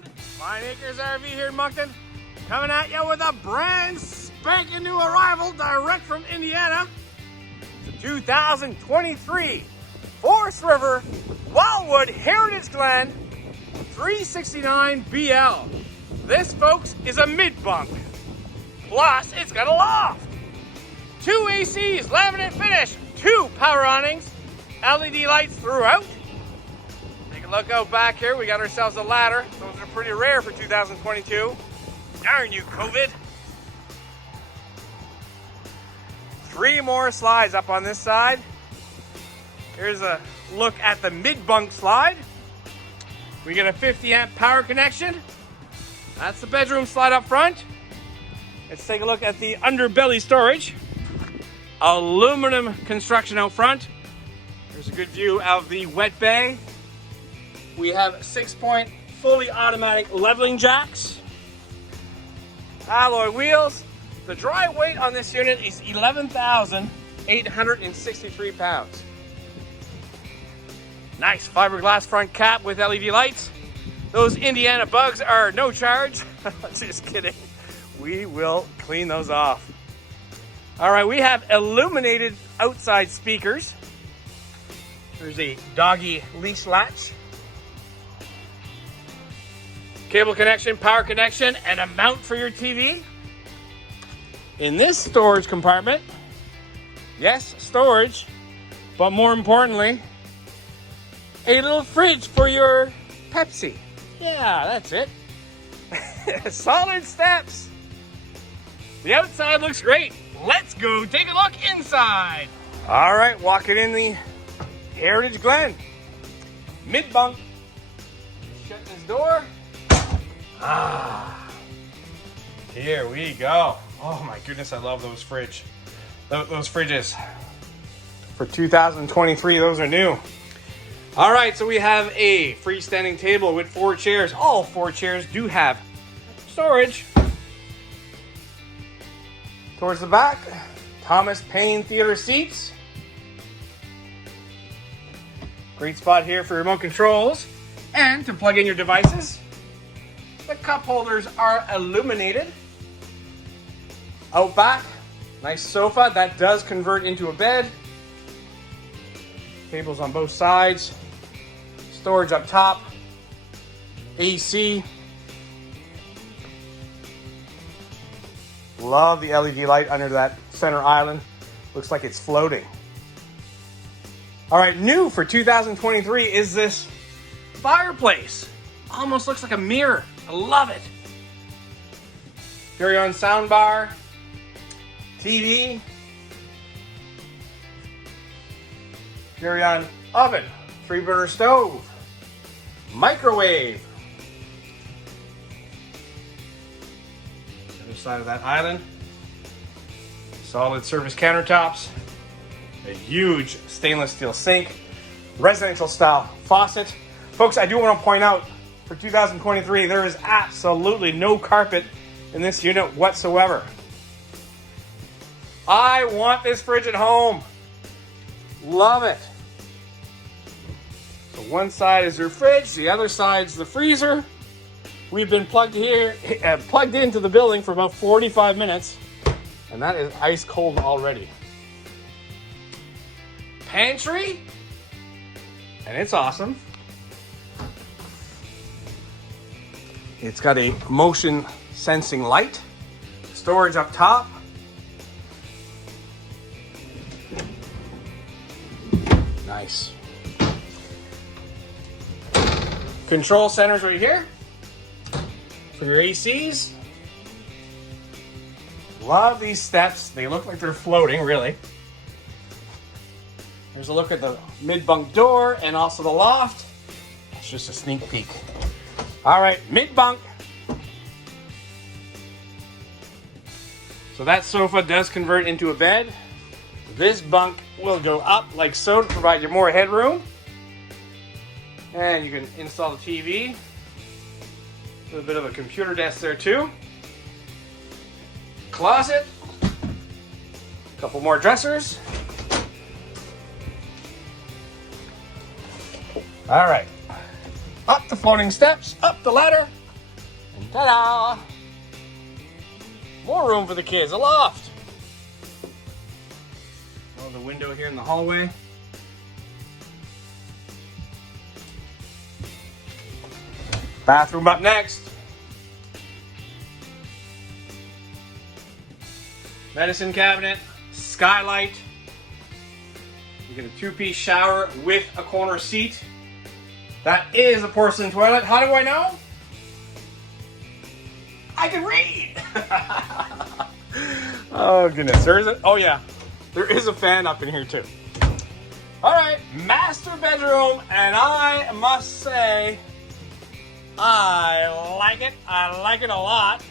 everyone. Fine Acres RV here in Moncton, coming at you with a brand spanking new arrival direct from Indiana. It's a 2023 Forest River Wildwood Heritage Glen 369BL. This, folks, is a mid-bunk. Plus, it's got a loft. 2 ACs, laminate finish, 2 power awnings, LED lights throughout. Take a look out back here. We got ourselves a ladder. Those are pretty rare for 2022. Darn you, COVID. 3 more slides up on this side. Here's a look at the mid-bunk slide. We get a 50 amp power connection. That's the bedroom slide up front. Let's take a look at the underbelly storage. Aluminum construction out front. There's a good view of the wet bay. We have 6-point fully automatic leveling jacks. Alloy wheels. The dry weight on this unit is 11,863 pounds. Nice fiberglass front cap with LED lights. Those Indiana bugs are no charge. Just kidding. We will clean those off. All right, we have illuminated outside speakers. There's a doggy leash latch. Cable connection, power connection, and a mount for your TV. In this storage compartment, yes, storage, but more importantly, a little fridge for your Pepsi. Yeah, that's it. Solid steps. The outside looks great. Let's go take a look inside. All right, walking in the Heritage Glen. Mid-bunk. Shutting this door. Here we go. Oh my goodness, I love those fridges. For 2023, those are new. All right, so we have a freestanding table with 4 chairs. All 4 chairs do have storage. Towards the back, Thomas Paine theater seats. Great spot here for remote controls and to plug in your devices. The cup holders are illuminated. Out back, nice sofa that does convert into a bed. Tables on both sides. Storage up top. AC. Love the LED light under that center island. Looks like it's floating. All right, new for 2023 is this fireplace. Almost looks like a mirror. I love it. Carry-on soundbar. TV. Carry-on oven. 3-burner stove. Microwave. Other side of that island. Solid service countertops. A huge stainless steel sink. Residential style faucet. Folks, I do want to point out, for 2023, there is absolutely no carpet in this unit whatsoever. I want this fridge at home. Love it. So one side is your fridge, the other side's the freezer. We've been plugged into the building for about 45 minutes, and that is ice cold already. Pantry, and it's awesome. It's got a motion sensing light. Storage up top. Nice. Control centers right here for your ACs. Love these steps. They look like they're floating, really. There's a look at the mid-bunk door and also the loft. It's just a sneak peek. All right, mid-bunk. So that sofa does convert into a bed. This bunk will go up like so to provide you more headroom. And you can install the TV. A little bit of a computer desk there too. Closet. A couple more dressers. All right. Up the floating steps, up the ladder. And ta-da! More room for the kids, a loft. Oh, the window here in the hallway. Bathroom up next. Medicine cabinet, skylight. You get a two-piece shower with a corner seat. That is a porcelain toilet. How do I know? I can read. Oh goodness, there is a, oh yeah, there is a fan up in here too. All right, master bedroom, and I must say, I like it. I like it a lot.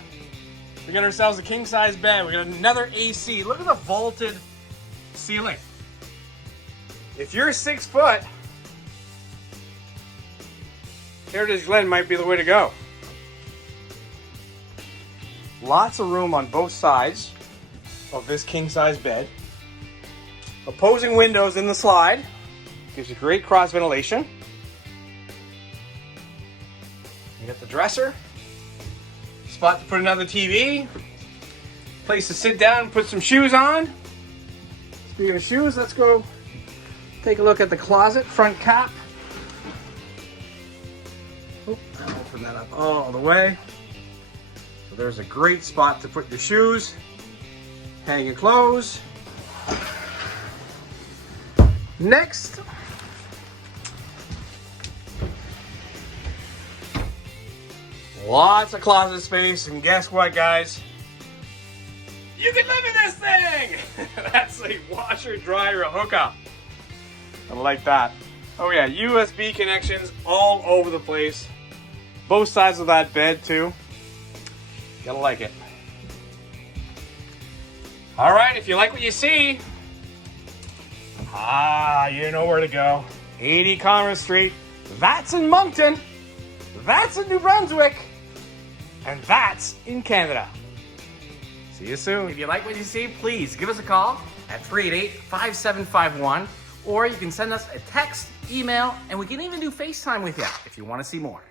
We got ourselves a king size bed. We got another AC. Look at the vaulted ceiling. If you're 6 foot, Heritage Glen might be the way to go. Lots of room on both sides of this king size bed. Opposing windows in the slide. Gives you great cross ventilation. You got the dresser. Spot to put another TV. Place to sit down and put some shoes on. Speaking of shoes, let's go take a look at the closet front cap. Oh, I'll open that up all the way. So there's a great spot to put your shoes, hang your clothes. Next, lots of closet space, and guess what, guys? You can live in this thing! That's a washer, dryer, a hookup. I like that. Oh yeah, USB connections all over the place. Both sides of that bed too. Gotta like it. All right, if you like what you see, you know where to go. 80 Commerce Street. That's in Moncton. That's in New Brunswick. And that's in Canada. See you soon. If you like what you see, please give us a call at 388-5751, or you can send us a text, email, and we can even do FaceTime with you if you want to see more.